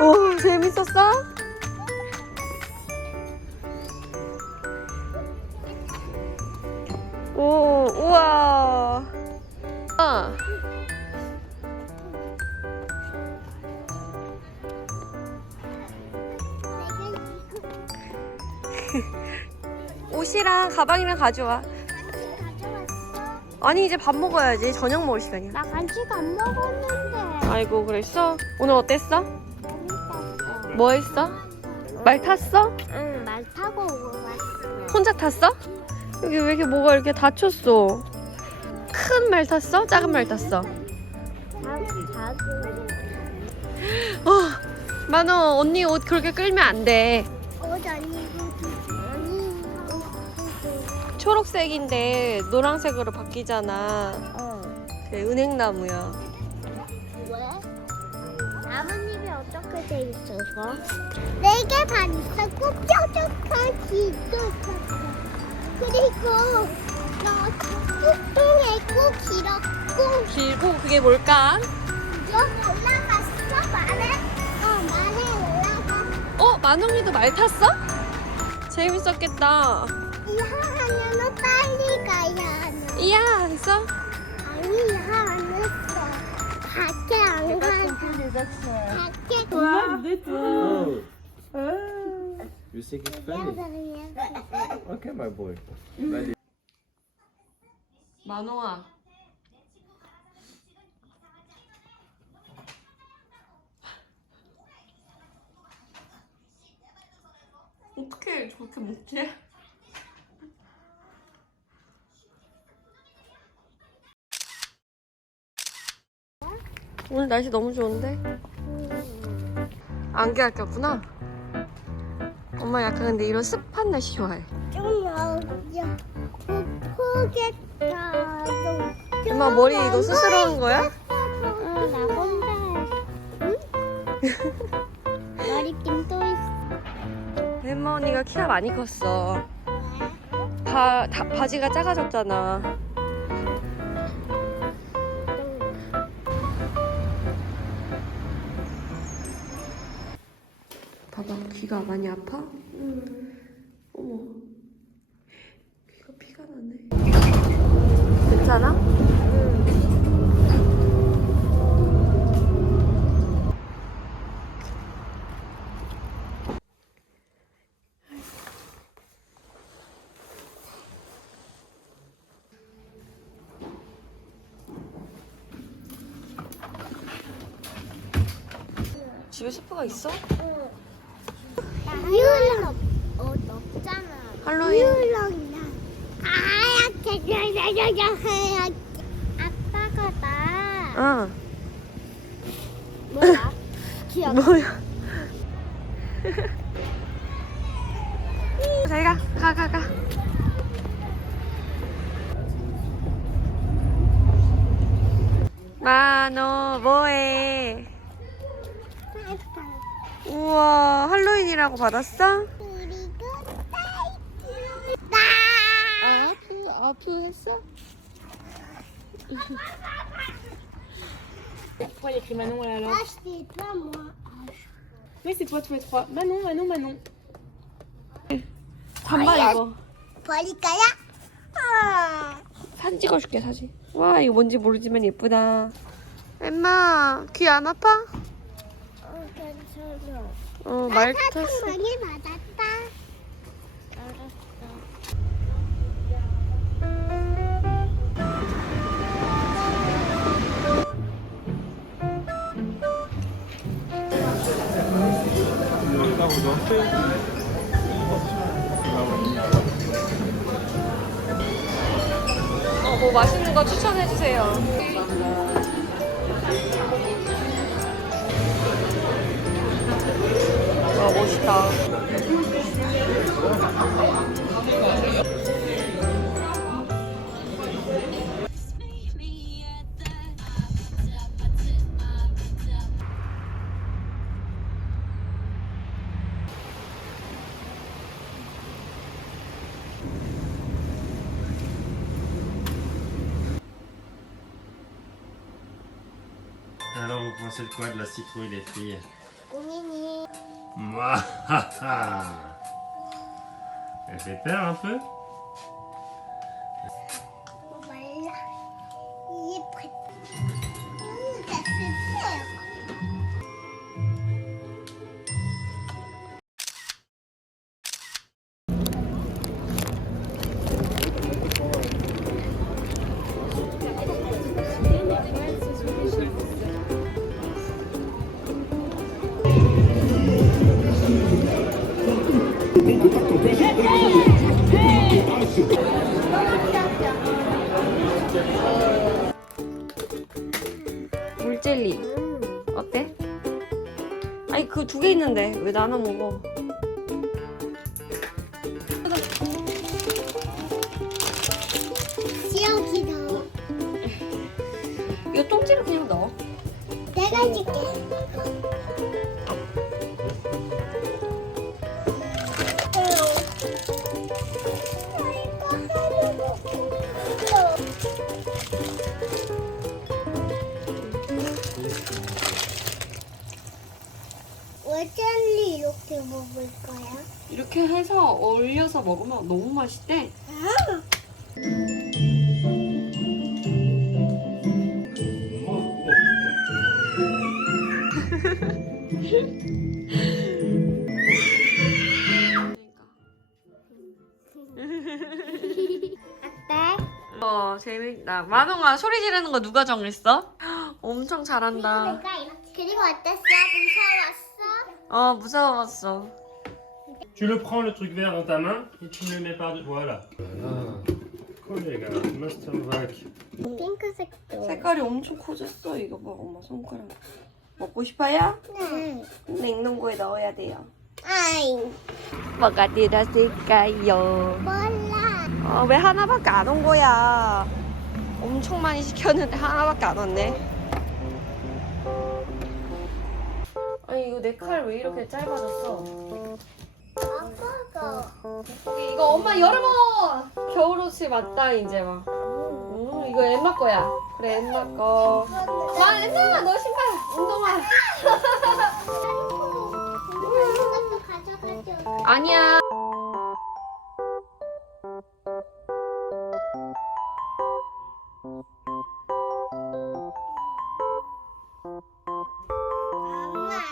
오, 재밌었어? 오, 우와. 아. 옷이랑 가방이랑 가져와. 가져왔어? 아니, 이제 밥 먹어야지. 저녁 먹을 시간이야. 나 간식 안 먹었는데. 아이고, 그랬어? 오늘 어땠어? 재밌었어. 뭐 했어? 말 탔어? 응, 말 타고 왔어. 혼자 탔어? 여기 왜 이렇게 뭐가 이렇게 다쳤어? 큰 말 탔어? 작은 말 탔어? 작은. 만호, 언니 옷 그렇게 끌면 안 돼. 옷 아니고 아니. 초록색인데 노란색으로 바뀌잖아. 그 은행나무야. 왜? 나뭇잎이 어떻게 돼 있어서? 4개 반 있어. 꼭 뾰족한 길쭉한. 그리고 뚱뚱해 꼭 길었고. 길고 그게 뭘까? 여기 올라갔어? 말해? 말해 올라가. 어? 만홍이도 말 탔어? 재밌었겠다. 이하 하면은 빨리 가야 하나? 이야 했어? 아니 이하 안 했어. 밖에 안 가서. 밖에 You think it's funny? Okay, my boy. Ready? 만홍아. 어떻게 저렇게 먹지? 오늘 날씨 너무 좋은데? 안개 꼈구나. 엄마 약간 근데 이런 습한 날씨 좋아해. 좀 어려. 포겠다. 엄마 머리 이거 스스로 한 거야? 나 혼자. 응? 머리핀 또 있어. 엠마 언니가 키가 많이 컸어. 바지가 작아졌잖아. 봐봐, 귀가 많이 아파? 어머, 귀가 피가 나네. 괜찮아? 집에 스프가 있어? 유럽 없잖아. 할로윈. 유럽이나 하얗게 하얗게. 아빠가 나 어. 뭐야? 귀여워. 뭐야? 잘 가. 가. 만호 뭐해? 우와, 할로윈이라고 받았어? 그리고 딸기. 아프 했어? Pourquoi il y a écrit Manon là alors Ah, je sais pas moi. Oui, c'est toi tous les trois. Manon, Manon, Manon. 반반 이거. 버릴까요? 아. 사진 찍어줄게, 사진. 와, 이거 뭔지 모르지만 예쁘다. 엠마, 귀 안 아파? 괜찮아. 말 사탕 탔어. 많이 받았다. 알았어. 뭐 맛있는 거 추천해주세요. 와, 멋있다. Alors, vous pensez de quoi de la citrouille, les filles? 고민이. Mouahaha. Elle fait peur un peu? 말라. 예쁘다. 됐어요. 물젤리. 어때? 아니, 그 두 개 있는데 왜 나눠 먹어? 지역이다. 이거 똥지를 그냥 넣어. 내가 해줄게. 왜 젤리 이렇게 먹을 거야? 이렇게 해서 올려서 먹으면 너무 맛있대. 아, 어때? 재밌다. 만홍아, 소리 지르는 거 누가 정했어? 엄청 잘한다. 내가 이렇게. 그리고 어땠어? 무서웠어? 무서웠어. Tu le prends, le truc vert dans ta main, et tu me le mets par-dessus. Voilà. Collègue, Mastervac. 핑크색도. 색깔이 엄청 커졌어. 이거 봐, 엄마 손가락. 먹고 싶어요? 네. 냉동고에 넣어야 돼요. 아이, 뭐가 들었을까요? 몰라. 왜 하나밖에 안 온 거야? 엄청 많이 시켰는데 하나밖에 안 왔네. 아니, 이거 내 칼 왜 이렇게 짧아졌어? 아빠가. 이거 엄마 여러분! 겨울옷이 맞다 이제 막. 이거 엠마 거야. 그래, 엠마 거. 엠마 너 신발 운동화. 이것도 가져가죠. 아니야. 엄마.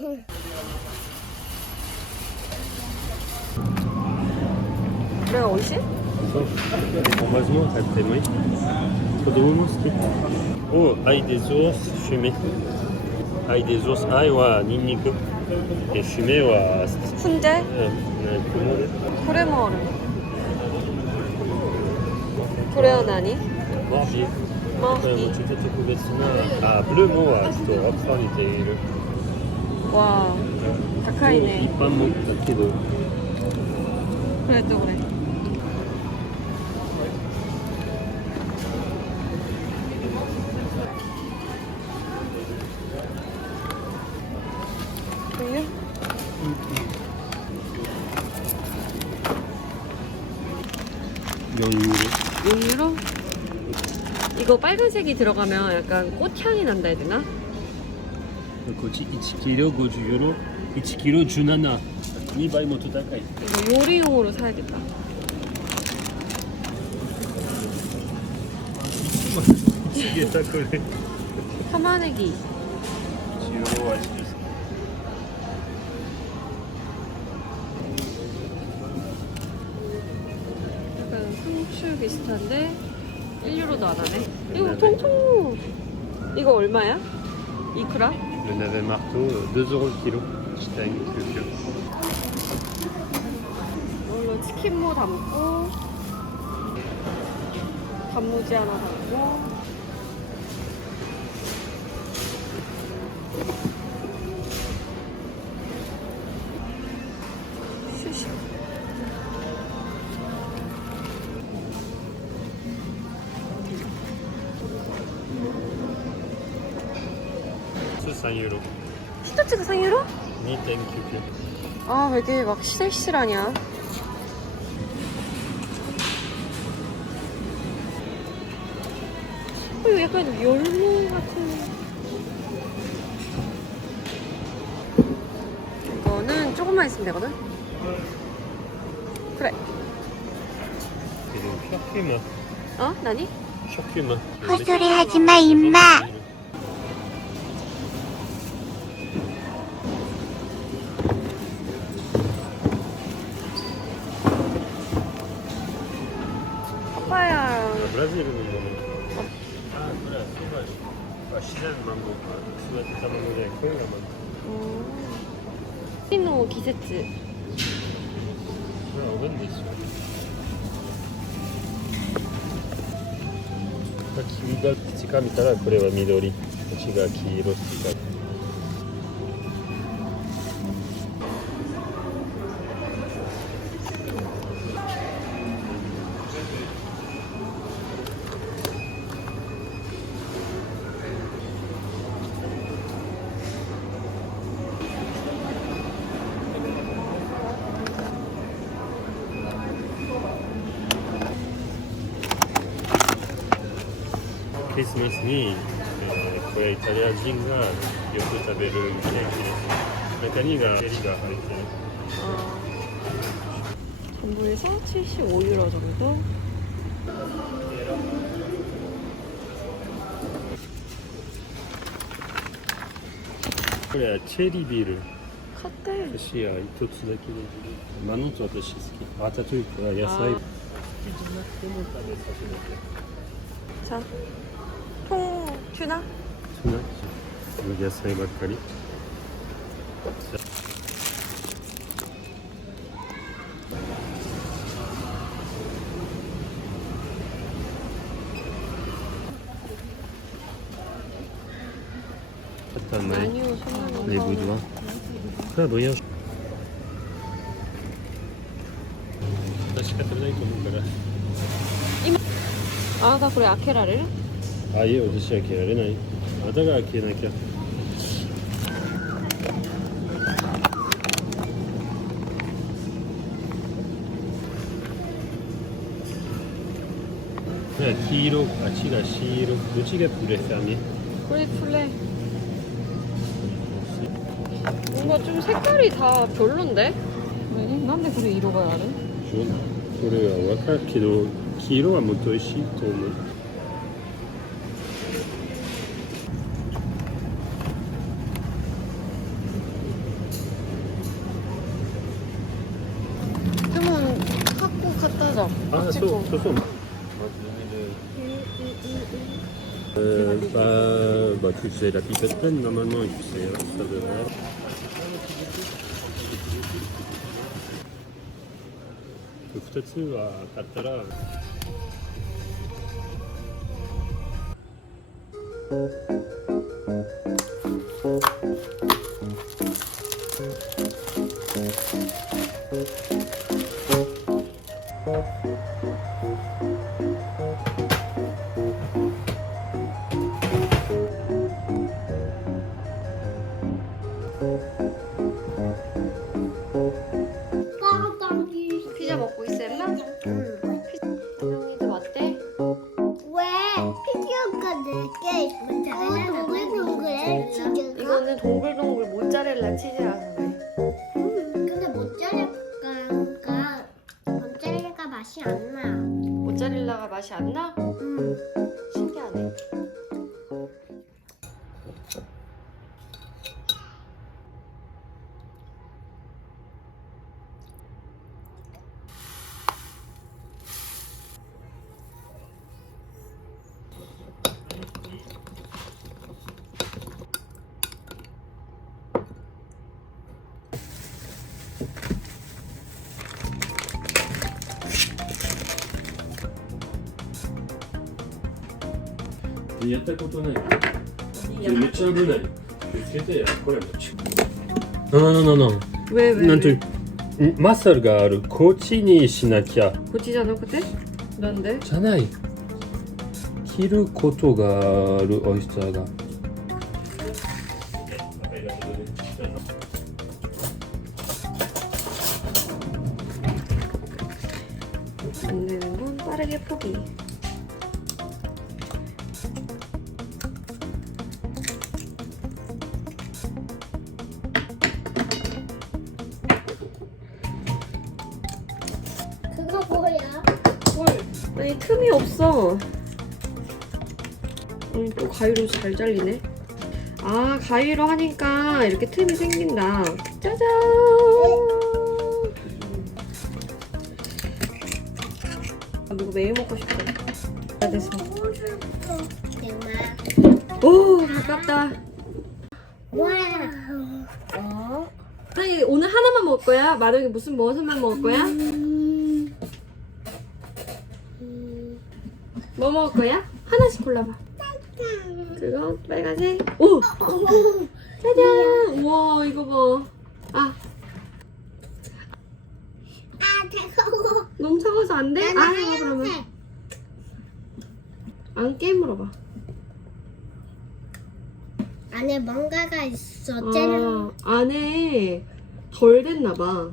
응? 그래, 어이시? On va se montrer après, oui. Sur des moustiques. Oh, ail des ours fumés. Ail des ours, ail, ouais, nique. Et fumé, ouais. 훈제? 토레모르. 토레오나니? Morbier. 머기. Tu t'es couvert Ah, bleu, moi, je te reprends, il était. 와, 가까이네. 이빨 목 같기도. 그래, 또 그래. 몇 유로? 6유로? 이거 빨간색이 들어가면 약간 꽃향이 난다 해야 되나? こっち1キロ50ユーロ1キロ17 2倍もっと高い 이거 요리용으로 사야겠다. すげえ高い 타마네기. 1ユーロ味です 약간 상추 비슷한데 1유로도 안 하네. 이거 통통. 이거 얼마야? 이크라? Le navet marteau 2 euros le kilo Stein culture 이걸로 치킨무 담고 단무지 하나 담고 슈슈. 수 3 유로 히토츠가 3유로? 2.9 culture 아, 왜 이렇게 막 시들시들하냐? 이거 약간 열무 같은. 이거는 조금만 있으면 되거든? 그래. 그리고 샤키마 어? 나니? 샤키마 헛소리 하지 마, 임마. 파파야. 브라질은 이거는 아 그래 소바 시장 망고 수가 담아놓은 거야 키노 기세츠. 그래 어벤데 있어 키위가 口かみたらこれは緑こっちが黄色っていうか クリスマスに、これイタリア人がよく食べるケーキです。中にがチェリーが入ってる。 전부에서 75유로 정도?これはチェリービール。 컸대. 私は一つだけで。マノと私好き。アタトゥークは野菜。あでも食べさせなきゃ。 자, 통 튜나? 투나? 여기野菜ばっかり。 마뉴 소나무. Les boudoirs. Ça, voyage. 私が食べないと思うから。 아, 나 그래 아케라를? あ、いえ、私は開けられない。あなたが開けなきゃ。黄色、あっちが白色、どっちがプレファミ？ 그래 플레. 뭔가 좀 색깔이 다 별론데? 왜? 난데 그래 이러가 나는? これは分かるけど、黄色はもっと美味しいと思う。 주문 갖고 갖다 줘. Ah, 찍고. ça. Bah, tu sais, la pipette pleine normalement, et tu sais, ça devrait être. Le 2つは買ったら 어, 동글동글해 치즈가. 이거는 동글동글 모짜렐라 치즈라서 그래. 근데 모짜렐라가 맛이 안 나. 모짜렐라가 맛이 안 나? 신기하네.やったことない。めっちゃ危ない。気をつけてや。これもち。No. 왜? なんとマッサルがある。こっちにしなきゃ。 고치지 않을 때? 난데? じゃない。切ることがあるオイスターが。 안 되는 건 빠르게 포기. 그거 뭐야? 아니 틈이 없어. 아니 또 가위로 잘 잘리네. 아 가위로 하니까 이렇게 틈이 생긴다. 짜잔. 이거 매일 먹고 싶어. 다 돼서. 오 아깝다. 와. 아니 오늘 하나만 먹을 거야? 만약에 무엇만 먹을 거야? 뭐 먹을 거야? 하나씩 골라봐. 그거 빨간색. 오 짜잔. 우와 이거 봐. 아 차가워. 너무 차가워서 안 돼? 아 해봐 그러면. 안 깨물어봐. 안에 뭔가가 있어. 쟤는 안에 덜 됐나봐.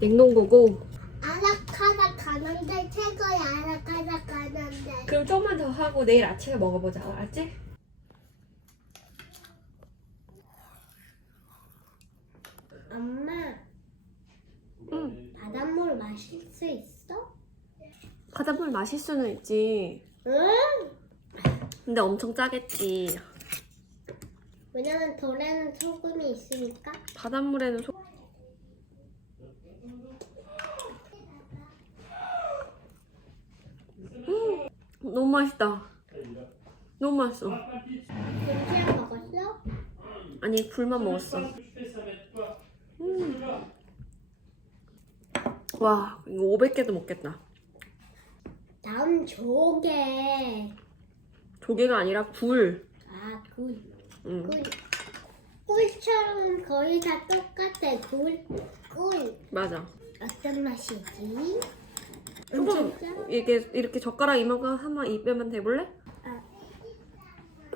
냉동고고. 아라카나 가는데 최고야. 아라카나 가는데. 그럼 조금만 더 하고 내일 아침에 먹어보자. 알았지? 엄마, 응. 바닷물 마실 수 있어? 바닷물 마실 수는 있지. 응. 근데 엄청 짜겠지. 왜냐면 돌에는 소금이 있으니까. 바닷물에는 너무 맛있다. 너무 맛있어. 김치랑 먹었어? 아니 굴만 먹었어. 와 이거 500개도 먹겠다. 다음 조개. 조개가 아니라 굴. 아, 굴. 응. 꿀처럼 거의 다 똑같아. 굴. 맞아. 어떤 맛이지? 조금 이렇게 젓가락 이만큼 한번 입에만 대볼래?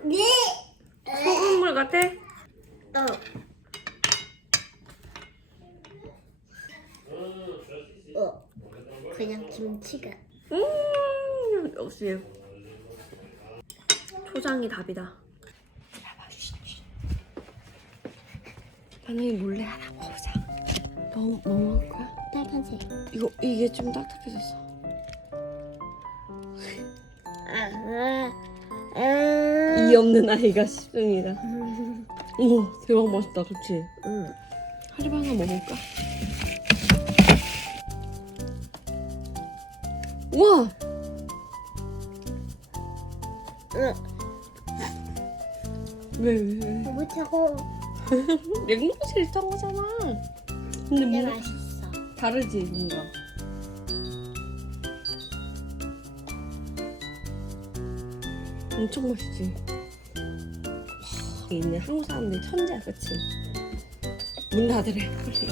네. 소금물 같아? 그냥 김치가. 역시 초장이 답이다. 반응이 몰래 하나 먹어보자. 뭐 먹을 거야? 빨간색. 이게 좀 따뜻해졌어. 이 없는 아이가 싶습니다. 우와 대박 맛있다, 그치? 응. 하리바 하나 먹을까? 우와! 응. 왜? 너무 차가워. 냉동실 있던 거잖아. 근데 근데 뭔가 맛있어. 다르지 뭔가. 엄청 맛있지. 와, 있는 한국 사람들 천재야, 그치? 문 닫으래, 빨리.